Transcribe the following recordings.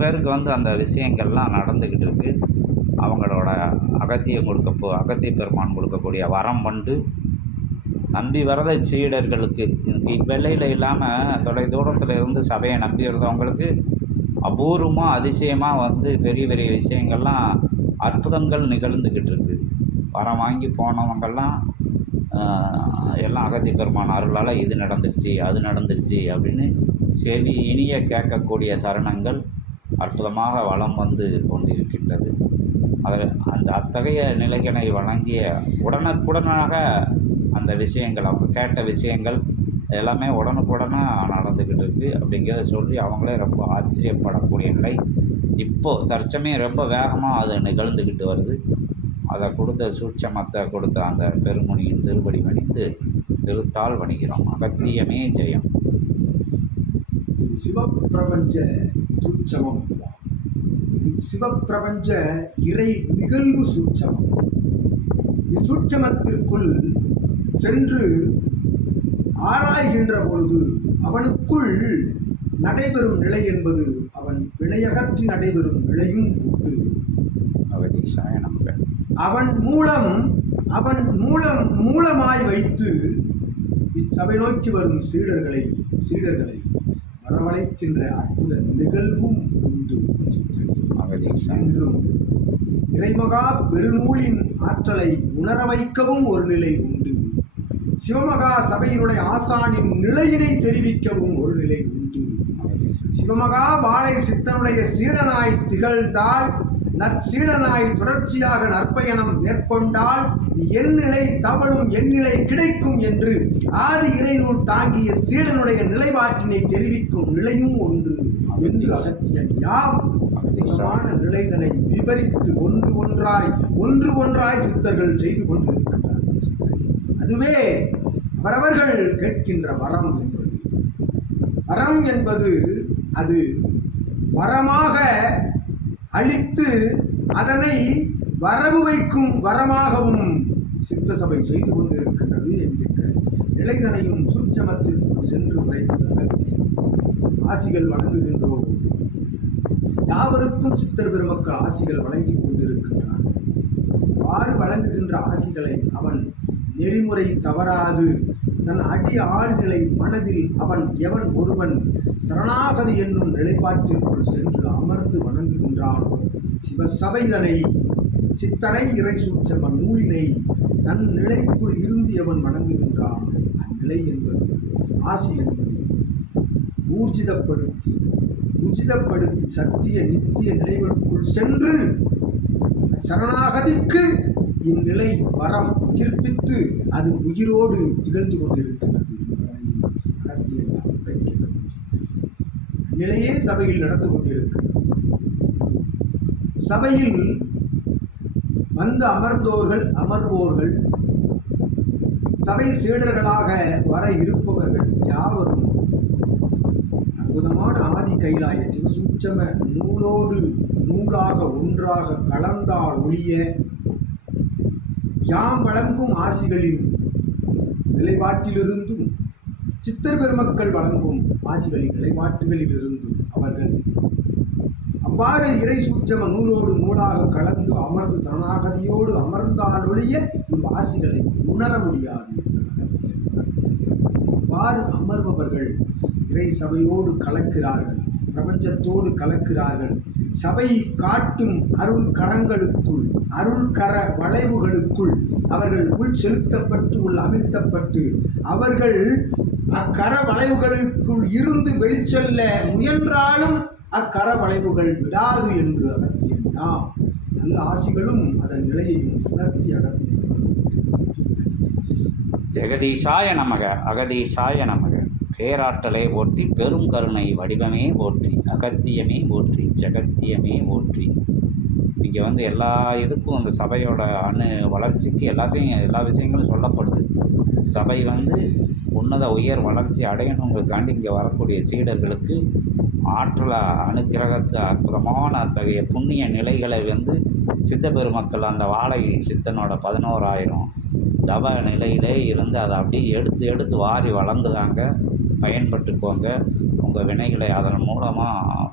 பேருக்கு அந்த விஷயங்கள்லாம் நடந்துக்கிட்டு இருக்குது. அவங்களோட அகத்திய பெருமான் கொடுக்கக்கூடிய வரம் நம்பி வரத சீடர்களுக்கு இவ்வெளியில் இல்லாமல் தொலைதூரத்தில் இருந்து சபையை நம்பி இருந்தவங்களுக்கு அபூர்வமாக அதிசயமாக பெரிய பெரிய விஷயங்கள்லாம் அற்புதங்கள் நிகழ்ந்துக்கிட்டு இருக்குது. வரம் வாங்கி போனவங்கள்லாம் எல்லாம் அகத்திய பெருமான் அருளால் இது நடந்துருச்சு அது நடந்துருச்சு அப்படின்னு செவி இனிய கேட்கக்கூடிய தருணங்கள் அற்புதமாக வளம் கொண்டிருக்கின்றது. அத்தகைய நிலைகளை வழங்கிய உடனுக்குடனாக அந்த விஷயங்கள் அவங்க கேட்ட விஷயங்கள் எல்லாமே உடனுக்குடனாக நடந்துக்கிட்டு இருக்குது. அப்படிங்கிறத சொல்லி அவங்களே ரொம்ப ஆச்சரியப்படக்கூடிய நிலை இப்போது தற்சமயம் ரொம்ப வேகமாக அது நிகழ்ந்துக்கிட்டு வருது. அதை கொடுத்த சூட்சமத்தை கொடுத்த அந்த பெருமுனியின் திருப்படி பணிந்து திருத்தால் வணிகிறோம். அகத்தியமே ஜெயம். சிவப்பிரபஞ்ச சூட்சமம். இது சிவப்பிரபஞ்ச இறை நிகழ்வு சூட்சமம். இச்சூட்சமத்திற்குள் சென்று ஆராய்கின்ற பொழுது அவனுக்குள் நடைபெறும் நிலை என்பது அவன் வினையகற்றி நடைபெறும் நிலையும் உண்டு. அவன் மூலமாய் வைத்து இச்சபை நோக்கி வரும் சீடர்களை வரவழைக்கின்ற அற்புத நிகழ்வும் உண்டு. என்றும் இறைமகா பெருநூலின் ஆற்றலை உணர வைக்கவும் ஒரு நிலை உண்டு. சிவமகா சபையினுடைய ஆசானின் நிலையினை தெரிவிக்கவும் ஒரு நிலை உண்டு. சிவமகா வாழை சித்தனுடைய சீடனாய் திகழ்ந்தால், நற்சீடனாய் தொடர்ச்சியாக நற்பயணம் மேற்கொண்டால் என் நிலை தவழும் என் நிலை கிடைக்கும் என்று ஆதி இறைநூல் தாங்கிய சீடனுடைய நிலைப்பாட்டினை தெரிவிக்கும் நிலையும் ஒன்று என்று அகத்தியன் யாம் நிலைதனை விவரித்து ஒன்று ஒன்றாய் சித்தர்கள் செய்து கொண்டிருக்கின்றார்கள். அதுவே அவரவர்கள் கேட்கின்ற வரம் என்பது அது வரமாக அளித்து அதனை வரவு வைக்கும் வரமாகவும் சித்த சபை செய்து கொண்டிருக்கின்றது என்கின்ற நிலைதனையும் சூட்சமத்திற்குள் சென்று உரைத்து ஆசிகள் வழங்குகின்றோம். யாவருக்கும் சித்தர் பெருமக்கள் ஆசிகள் வழங்கி கொண்டிருக்கின்றார்கள். வாறு வழங்குகின்ற ஆசிகளை அவன் நெறிமுறை தவறாது தன் அடி ஆழ்நிலை மனதில் எவன் ஒருவன் சரணாகதி என்னும் நிலைப்பாட்டிற்குள் சென்று அமர்ந்து வணங்குகின்றானோ சிவசபைதனை சித்தனை இறை சூட்சம நூலினை தன் நிலைக்குள் இருந்து எவன் வணங்குகின்றான் அந்நிலை என்பது ஆசி என்பது உச்சிதப்படுத்தி சத்திய நித்திய நிலைகளுக்குள் சென்று சரணாகதிக்கு இந்நிலை வரம் உயிர்ப்பித்து அது உயிரோடு திகழ்ந்து கொண்டிருக்கின்றது நிலையே சபையில் நடந்து கொண்டிருக்கிறது. சபையில் அமர்வோர்கள் சபை சீடர்களாக வர இருப்பவர்கள் யாவரும் அற்புதமான ஆதி கைலாய சிவசூட்சம நூலோடு நூலாக ஒன்றாக கலந்தால் ஒழிய யாம் வழங்கும் ஆசிகளின் நிலைப்பாட்டிலிருந்தும் சித்தர் பெருமக்கள் வழங்கும் ஆசிகளின் நிலைப்பாட்டுகளிலிருந்தும் அவர்கள் அவ்வாறு இறை சூட்சம நூலோடு நூலாக கலந்து அமர்ந்து சரணாகதியோடு அமர்ந்தால் ஒழிய இவ்வாசிகளை உணர முடியாது என்று அவ்வாறு அமர்பவர்கள் இறை சபையோடு கலக்கிறார்கள், பிரபஞ்சத்தோடு கலக்கிறார்கள். சபை காட்டும் அருள் கரங்களுக்குள் அருள் கர வளைவுகளுக்குள் அவர்கள் உள் செலுத்தப்பட்டு அமிழ்த்தப்பட்டு அவர்கள் அக்கர வளைவுகளுக்குள் இருந்து வெளிச்செல்ல முயன்றாலும் அக்கர வளைவுகள் விடாது என்று அகத்தியா நல்ல ஆசிகளும் அதன் நிலையையும் உணர்த்தி அகத்திய ஜெகதீசாய நமக அகதீசாய நமக. பேராற்றலை ஓட்டி பெரும் கருணை வடிவமே ஓற்றி அகத்தியமே ஓற்றி ஜெகத்தியமே ஓற்றி. இங்கே எல்லா இதுக்கும் அந்த சபையோட வளர்ச்சிக்கு எல்லா விஷயங்களும் சொல்லப்படுது. சபை உன்னத உயர் வளர்ச்சி அடையணுங்களுக்காண்டி இங்கே வரக்கூடிய சீடர்களுக்கு ஆற்றலை அனுக்கிரகத்து அற்புதமான அத்தகைய புண்ணிய நிலைகளை சித்த பெருமக்கள் அந்த வாழை சித்தனோட 11,000 தவ நிலையிலே இருந்து அதை அப்படியே எடுத்து வாரி வளர்ந்துதாங்க. பயன்பட்டுக்கோங்க. உங்கள் வினைகளை அதன் மூலமாக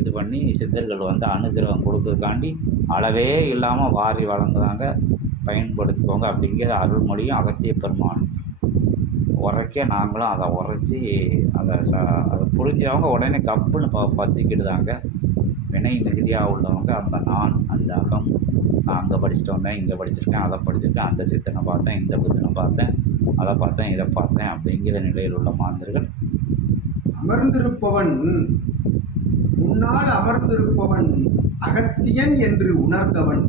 இது பண்ணி சித்தர்கள் வந்து அனுகிரகம் கொடுக்கறதுக்காண்டி அளவே இல்லாமல் வாரி வழங்குறாங்க, பயன்படுத்திக்கோங்க அப்படிங்கிற அருள்மொழியும் அகத்திய பெருமான் உரைக்க நாங்களும் அதை உரைச்சி அதை அதை புரிஞ்சவங்க உடனே கப்புன்னு பற்றிக்கிடுதாங்க. வினை மிகுதியாக உள்ளவங்க அந்த நான், அந்த அகம், நான் அங்கே படிச்சுட்டு வந்தேன், இங்கே படிச்சிருக்கேன், அதை படிச்சிருக்கேன், அந்த சித்தனை பார்த்தேன், இந்த புத்தனை பார்த்தேன், அதை பார்த்தேன், இதை பார்த்தேன் அப்படிங்கிற நிலையில் உள்ள மாந்தர்கள் அமர்ந்திருப்பவன் முன்னால் அமர்ந்திருப்பவன் அகத்தியன் என்று உணர்ந்தவன்,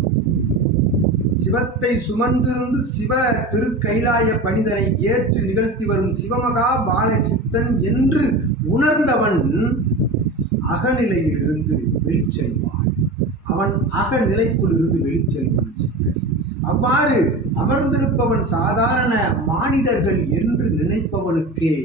சிவத்தை சுமந்திருந்து சிவ திருக்கைலாய பணிதனை ஏற்று நிகழ்த்தி வரும் சிவமகா பால சித்தன் என்று உணர்ந்தவன் அகநிலையிலிருந்து வெளிச்செல்வான். அவன் அகநிலைக்குள் இருந்து வெளிச்செல்வான் சித்தனை. அவ்வாறு அமர்ந்திருப்பவன் சாதாரண மானிடர்கள் என்று நினைப்பவனுக்கே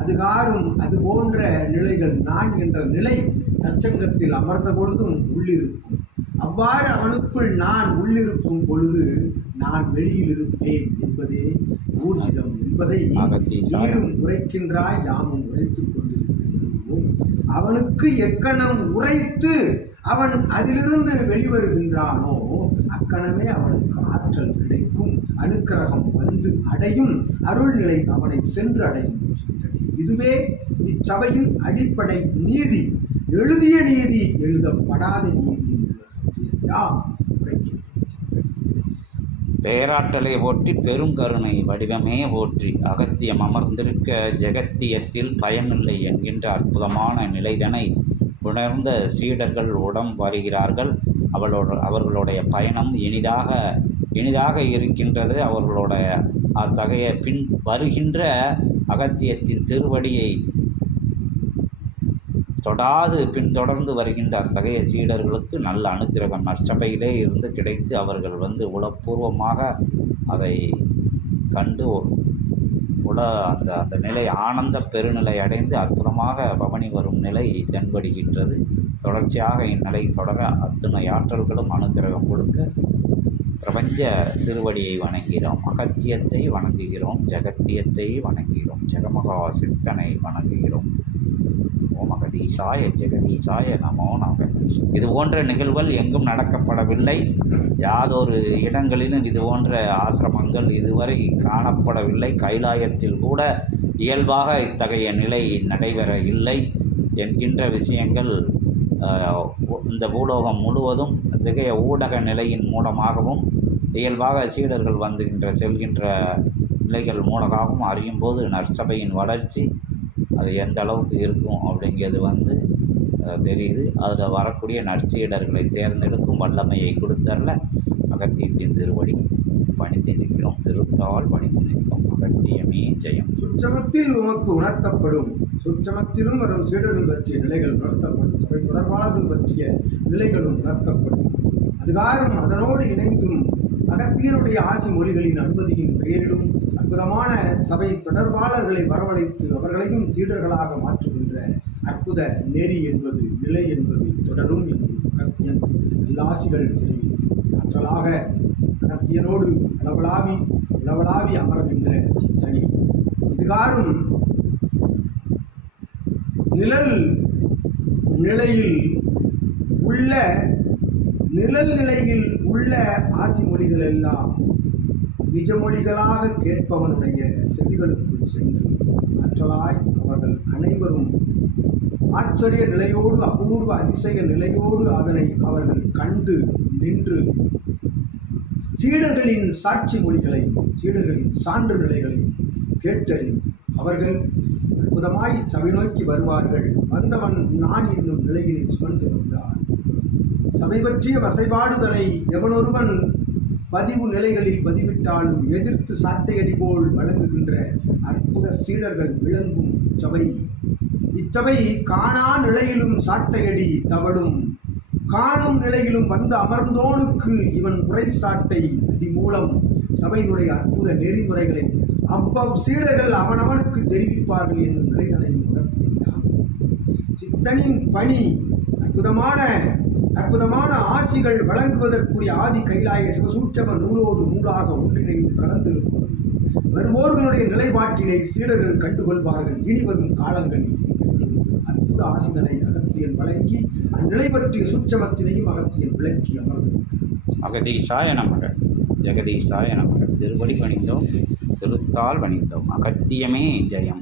அதுகாரும் அது போன்ற நிலைகள் நான் என்ற நிலை சச்சங்கத்தில் அமர்ந்த பொழுதும் உள்ளிருக்கும். அவ்வாறு அவனுக்குள் நான் உள்ளிருக்கும் பொழுது நான் வெளியில் இருப்பேன் என்பதே ஊர்ஜிதம் என்பதை நீரும் உரைக்கின்றாய், யாமும் உரைத்துக் கொண்டிருக்கின்றோம். அவனுக்கு எக்கணம் உரைத்து அவன் அதிலிருந்து வெளிவருகின்றானோ அக்கணமே அவனுக்கு ஆற்றல் கிடைக்கும், அனுக்கிரகம் வந்து அடையும், அருள்நிலை அவனை சென்று அடையும் சித்தனை. இதுவே இச்சபையின் அடிப்படை நீதி. எழுதிய நீதி, எழுதப்படாத நீதி என்று யாம் உரைக்கின்றோம். பேராற்றலை போற்றி பெருங்கருணை வடிவமே போற்றி அகத்தியம் அமர்ந்திருக்க ஜெகத்தியத்தில் பயமில்லை என்கின்ற அற்புதமான நிலைதனை உணர்ந்த சீடர்கள் உடம் வருகிறார்கள். அவர்களுடைய பயணம் இனிதாக இருக்கின்றது. அவர்களுடைய அத்தகைய பின் வருகின்ற அகத்தியத்தின் திருவடியை பின்தொடர்ந்து வருகின்ற அத்தகைய சீடர்களுக்கு நல்ல அனுக்கிரகம் நற்சபையிலே இருந்து கிடைத்து அவர்கள் வந்து உளப்பூர்வமாக அதை கண்டு அந்த நிலை ஆனந்த பெருநிலை அடைந்து அற்புதமாக பவனி வரும் நிலை தென்படுகின்றது. தொடர்ச்சியாக இந்நிலை தொடர அத்துணை ஆற்றல்களும் அனுக்கிரகம் கொடுக்க பிரபஞ்ச திருவடியை வணங்குகிறோம், அகத்தியத்தை வணங்குகிறோம், ஜெகத்தியத்தை வணங்குகிறோம், ஜெகமகா சித்தனை வணங்குகிறோம். ஓம் அகதீசாய ஜெகதீசாய நமோ நமக. இது போன்ற நிகழ்வுகள் எங்கும் நடக்கப்படவில்லை. யாதொரு இடங்களிலும் இது போன்ற ஆசிரமங்கள் இதுவரை காணப்படவில்லை. கைலாயத்தில் கூட இயல்பாக இத்தகைய நிலை நடைபெற இல்லை என்கின்ற விஷயங்கள் இந்த பூலோகம் முழுவதும் இத்தகைய ஊடக நிலையின் மூலமாகவும் இயல்பாக சீடர்கள் செல்கின்ற நிலைகள் மூலமாகவும் அறியும்போது நற்சபையின் வளர்ச்சி அது எந்த அளவுக்கு இருக்கும் அப்படிங்கிறது தெரியுது. அதில் வரக்கூடிய நற்சீடர்களை தேர்ந்தெடுக்கும் வல்லமையை கொடுத்தரல அகத்தியத்தின் திருவடி பணிந்து நிற்கிறோம், திருத்தால் பணிந்து நிற்கிறோம். அகத்தியமே ஜெயம். சுற்றமத்தில் உமக்கு உணர்த்தப்படும், சுற்றமத்திலும் வரும் சீடர்கள் பற்றிய நிலைகள் உணர்த்தப்படும், சபை தொடர்பாளர்கள் பற்றிய நிலைகளும் உணர்த்தப்படும். அதுகாரும் அதனோடு இணைந்தும் அகத்தியனுடைய ஆசி மொழிகளின் அனுமதியின் பெயரிலும் அற்புதமான சபை தொடர்பாளர்களை வரவழைத்து அவர்களையும் சீடர்களாக மாற்றுகின்ற அற்புத நெறி என்பது நிலை என்பது தொடரும் என்று அகத்தியன் எல்லாசிகள் தெரிவித்து ஆற்றலாக அகத்தியனோடு அளவலாவி அமர்கின்ற சித்தனை இதுகாரும் நிழல் நிலையில் உள்ள ஆசி மொழிகள் எல்லாம் நிஜமொழிகளாக கேட்பவனுடைய செவிகளுக்குள் சென்று ஆற்றலாய் அவர்கள் அனைவரும் ஆச்சரிய நிலையோடு அபூர்வ அதிசய நிலையோடு அதனை அவர்கள் கண்டு நின்று சீடர்களின் சாட்சி மொழிகளையும் சீடர்களின் சான்று நிலைகளையும் கேட்டறிந்து அவர்கள் அற்புதமாய் சபை நோக்கி வருவார்கள். வந்தவன் நான் என்னும் நிலையினை சுமந்து வந்தார். சபை பற்றிய வசைபாடுதலை எவனொருவன் பதிவு நிலைகளில் பதிவிட்டாலும் எதிர்த்து சாட்டையடி போல் வழங்குகின்ற அற்புத சீடர்கள் விளங்கும் இச்சபை காணா நிலையிலும் சாட்டையடி தவழும், காணும் நிலையிலும் வந்து அமர்ந்தோனுக்கு இவன் உரை சாட்டை அடி மூலம் சபையினுடைய அற்புத நெறிமுறைகளை சீடர்கள் அவனவனுக்கு தெரிவிப்பார்கள் என்னும் நிலைதனையும் உணர்த்துகின்றான். சித்தனின் பணி அற்புதமான ஆசிகள் வழங்குவதற்குரிய ஆதி கைலாய சிவசூட்சம நூலோடு நூலாக ஒன்றிணைந்து கலந்திருப்பது வருவோர்களுடைய நிலைப்பாட்டினை சீடர்கள் கண்டுகொள்வார்கள் இனி வரும் காலங்களில் அற்புத கொடுத்த ஆசிதனை அகத்தியன் வழங்கி அந்நிலை பற்றிய சூட்சமத்தினையும் அகத்தியன் விளக்கி அமர்ந்திருக்கிறார். அகதீஷாய நமக, ஜெகதீஷாய நமக. திருவடி பணிந்தோம், திருத்தால் பணிந்தோம். அகத்தியமே ஜெயம்.